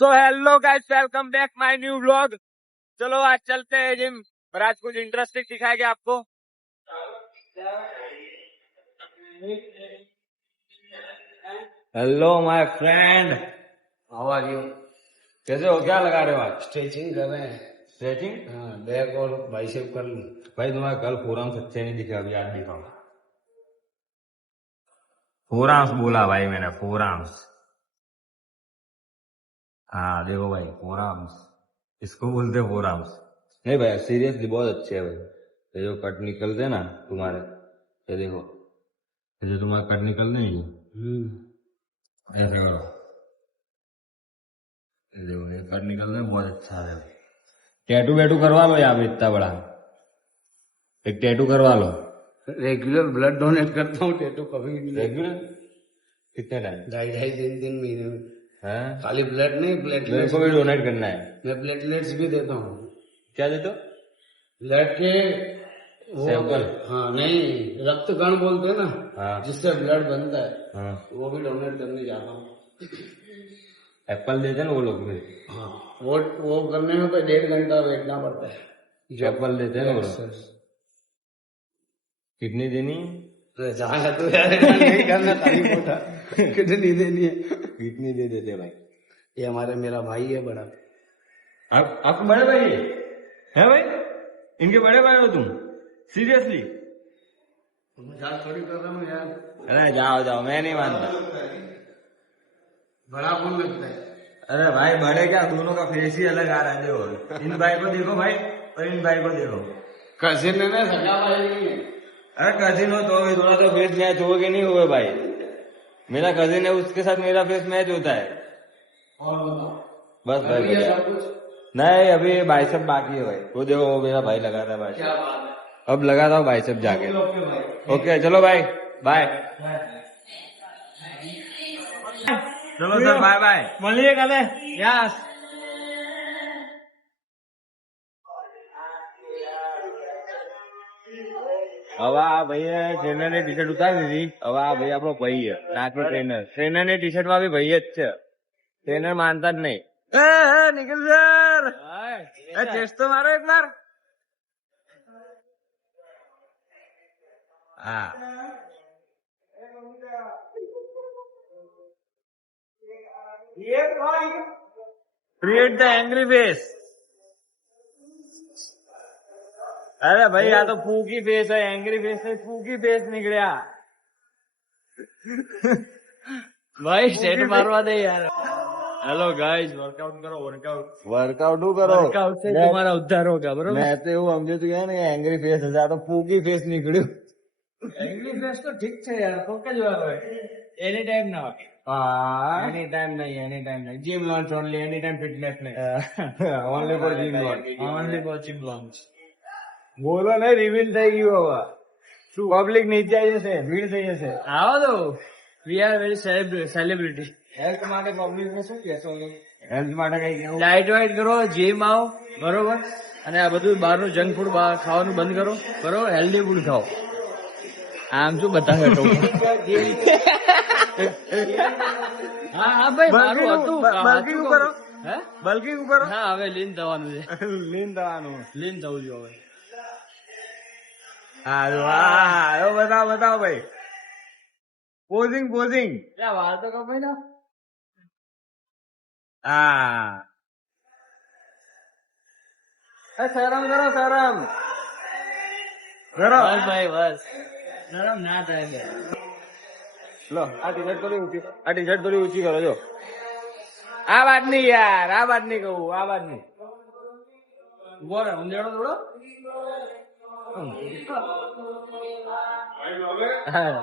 So hello guys, welcome back my new vlog. चलो आज चलते हैं जिम, पर आज कुछ इंटरेस्टिंग दिखाएंगे आपको। Hello my friend, how are you? कैसे हो? क्या लगा रहे हो आज? स्ट्रेचिंग कर रहे हैं। स्ट्रेचिंग? हाँ, बैक और बाइसेप कर लूं। भाई तुम्हारे कल फोरआर्म्स अच्छे नहीं दिखे, अभी आज दिखाओ। फोरआर्म्स बोला भाई मैंने, फोरआर्म्स। हाँ देखो भाई, फोरआर्म्स इसको बोलते फोरआर्म्स। नहीं भाई सीरियसली बहुत अच्छे है भाई। ये जो कट निकलते हैं ना तुम्हारे, ये देखो, ये जो तुम्हारे कट निकलते हैं ये, ऐसा करो, ये देखो ये कट निकलते हैं, बहुत अच्छा है। टैटू वैटू करवा लो यहाँ पे इतना बड़ा, एक टैटू करवा लो। रेगुलर ब्लड डोनेट करता हूँ, टैटू कभी भी नहीं। रेगुलर कितने टाइम? 2.5-3 महीने में। है खाली ब्लड नहीं, मेरे प्लेटलेट्स को भी डोनेट करना है। मैं प्लेटलेट्स भी देता हूँ। क्या देते हो? ब्लड के वो सैंपल? हाँ नहीं, रक्त कण बोलते हैं ना, हाँ जिससे ब्लड बनता है, हाँ, वो भी डोनेट करने जाता हूँ। एप्पल देते हैं ना वो लोग भी। हाँ, वो करने में तो 1.5 घंटा बैठना पड़ता है। एप्पल देते हैं ना वो लोग। कितनी देनी? जहाँ तो यार नहीं करना, खाली बोला कितनी देनी है। कितनी दे देते भाई? ये मेरा भाई है बड़ा। आपको बड़े भाई है भाई? इनके बड़े भाई हो तुम? सीरियसली? मजाक थोड़ी कर रहा हूँ यार। अरे जाओ जाओ, मैं नहीं मानता। बड़ा कौन लगता है? अरे भाई बड़े क्या, दोनों का फेस ही अलग आ रहा है। देखो इन भाई को देखो भाई, और इन भाई को देखो। कजिन है ना, सगा भाई नहीं है। अरे कजिन हो तो भी थोड़ा तो फेस मैच हो कि नहीं हुए भाई? मेरा कजिन है, उसके साथ मेरा फेस मैच होता है। और बताओ, बस भाई अभी ये सब कुछ नहीं, अभी बाइसेप बाकी है भाई। वो देखो वो मेरा भाई लगा रहा है बाइसेप। क्या बात है। अब लगा रहा हूँ बाइसेप जाके। ओके भाई, ओके चलो भाई, बाय। चलो सर, बाय बाय, बोलिए कल यस। હવે આ ભાઈએ ટ્રેનરની ટી શર્ટ ઉતારી દીધી। હવે આ ભાઈ આપણો ભાઈ છે, નાચનો ટ્રેનર। ટ્રેનરની ટી શર્ટ માં બી ભાઈ જ છે, ટ્રેનર માનતા જ નહીં। નિખિલ સર ચેસ્ટ તો મારો એક બાર। હા क्रिएट द एंग्री फेस। अरे भाई आ तो फूकी फेस है, एंग्री फेस नहीं, फूकी फेस निकलिया। भाई सेट मारवा दे यार। हेलो गाइस, वर्कआउट करो, वर्कआउट करो। वर्कआउट से तुम्हारा उद्धार होगा बरोबर। मैं तो એવું સમજુ છું ને એંગ્રી ફેસ હતા, તો ફૂકી ફેસ નીકળ્યું। એંગ્રી ફેસ તો ઠીક છે યાર, કોક જ વાર હોય, એની ટાઈમ ના હોય। હા એની ટાઈમ નહીં, gym launch only, any time fitness નહીં, only for gym launch. Only for gym launch. બોલો ને, રિવીલ થઈ ગયું હવે। શું પબ્લિક નીચે આવી જશે, ભીડ થઈ જશે। આવો તો we are very celebrity. Health માટે પબ્લિક ને શું કહેશો? હેલ્થ માટે કઈ કેવું? ડાયટ વાઇટ કરો, જીમ આવો બરોબર, અને આ બધું બહારનું જંક ફૂડ ખાવાનું બંધ કરો બરોબર, હેલ્ધી ફૂડ ખાઓ। આમ શું બતાવે તો હા હા ભાઈ, મારું હતું બલ્કિંગ કરો, હે બલ્કિંગ કરો। હા, હવે લીન થવાનું છે, લીન થવાનું। લીન થવું જોઈએ હવે। હા હા, બતાવો બતાવો ભાઈ, પોઝિંગ પોઝિંગ। ક્યાં વાર તો કપાઈ ના। હા શરમ કરો, શરમ કરો। બસ ભાઈ બસ, નરમ ના થાય। લો આ ટી શર્ટ થોડી ઊંચી, આ ટી શર્ટ થોડી ઊંચી કરો। જો આ વાત નહીં યાર, આ વાત નહીં કહું, આ વાત નહીં। ઉભો રહે, ઊંધેડો થોડો। હા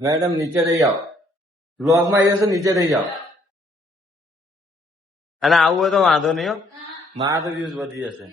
મેડમ નીચે રહી જાઓ, બ્લોગ માં આવી જશો, નીચે રહી જાઓ। અને આવું હોય તો વાંધો નહીં હો, મારા તો વ્યૂઝ વધી જશે।